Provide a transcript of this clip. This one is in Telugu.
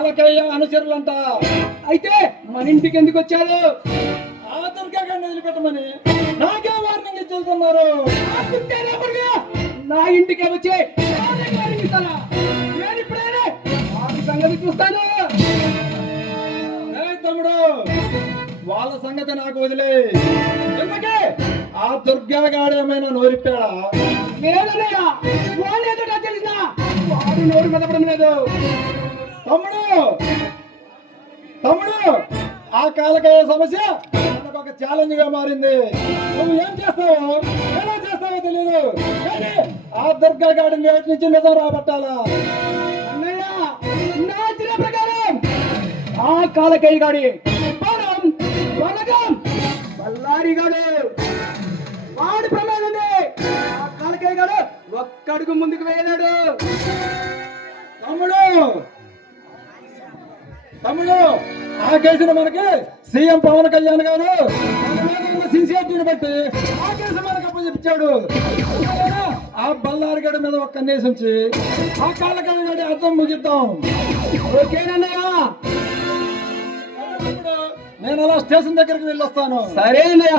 కాలకయ్య అనుచరులంట. అయితే మన ఇంటికి ఎందుకు వచ్చారు? ఆ దుర్గా గారిని వదిలిపెట్టమని నాకే వార్నింగ్ ఇచ్చి వెళ్తున్నారు. నా ఇంటికి వచ్చి నేను ఇప్పుడే వారి సంగతి చూస్తాను. తమ్ముడు, వాళ్ళ సంగతి నాకు వదిలే. ఎందుకే ఆ దుర్గా గాడు ఏమైనా నోరిప్పాడా? లేదన్నయ్యా, వాళ్ళు ఏదో తెలిసిన వాడు నోరు మెదపడం లేదు. తమ్ముడు తమ్ముడు ఆ కాలకయ్య సమస్య మనకు ఒక ఛాలెంజ్ గా మారింది. నువ్వు ఏం చేస్తావో ఎలా చేస్తావో తెలియదు, కానీ ఆ దుర్గా గాడి నేటి నుంచి నిజం రాబట్టాలా. అన్నయ్య, నా తెలియ ప్రకారం ఆ కాలకయ్య గాడి బలం, బలగం, బల్లారి గాడు వాడి ప్రమాదం ఉంది. ఆ కాలకయ్య గాడు ఒక్కడుగు ముందుకు వేయలేడు. తమ్ముడు తమ్ముడు ఆ కేసును మనకి సీఎం పవన్ కళ్యాణ్ గారు సిన్సియారిటీని బట్టి ఆ కేసు మనకు అప్పచెప్పాడు. ఆ బల్లారి గడి మీద ఒక్క కన్నేసి ఉంచి ఆ కాలకయ్య గడి అర్థం ముగిద్దాం. ఓకేనన్నయ్య, నేను అలా స్టేషన్ దగ్గరికి వెళ్ళొస్తాను. సరే అన్నయ్య.